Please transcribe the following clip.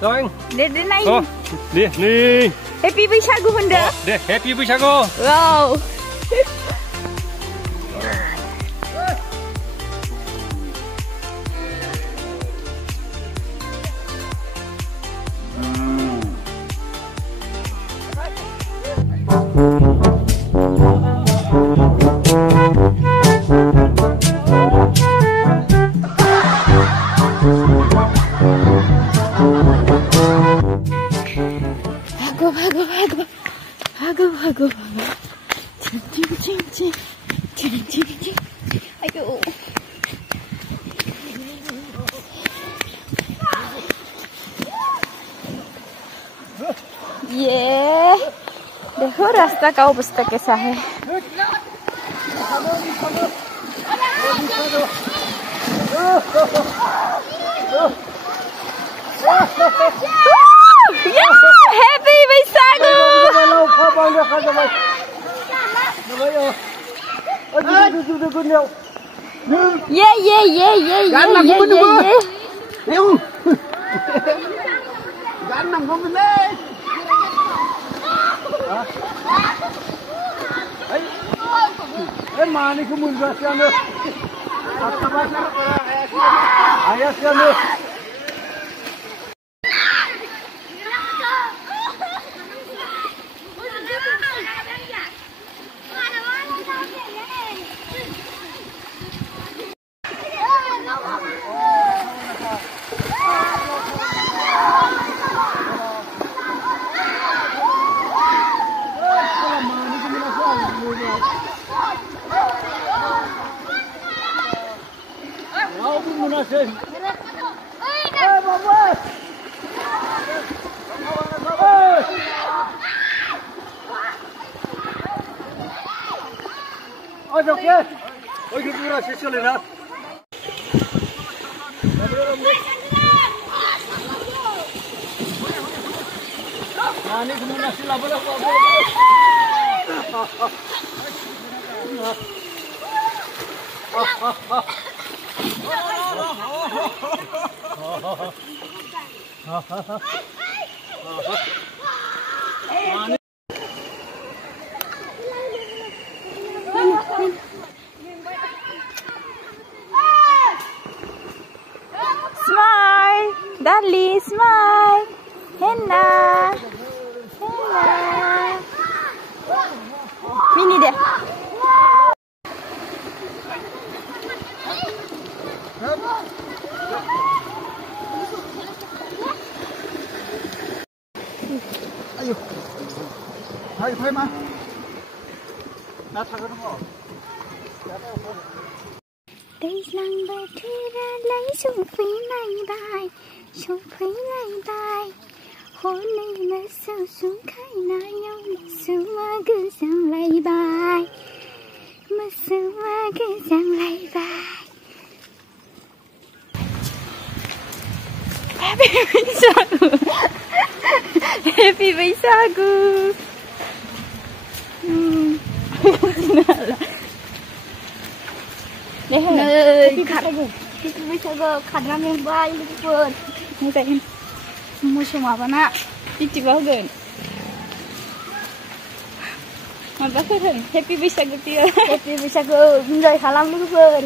Rồi. Để này. Đi, đi. Happy Bwisagu Honda. Đi, Happy Bwisagu. Wow. Bagus. Cing. Aduh. Yeah. Dekho rasta kau pasti कैसा है? Happy Bwisagu! Yeah. Smile, darling, smile. Henna. Mini deh. Ayo. Hai, phải mà. Đã thằng nó ngỏ. Đây rằng về thi ra lấy sung phí này bài. Hôm nay mwswu sungkhainai nhau mwswu sang lấy bài. Mwswu sang lấy bài. Happy Bwisagu. Happy Bwisagu. Nơi khát Happy Bwisagu khát ra miếng bay luôn. Như vậy mua semua apa nak? Cici bagus. Mantap kan? Happy Bwisagu dia. Happy Bwisagu. Enjoy salam dulu, Bur.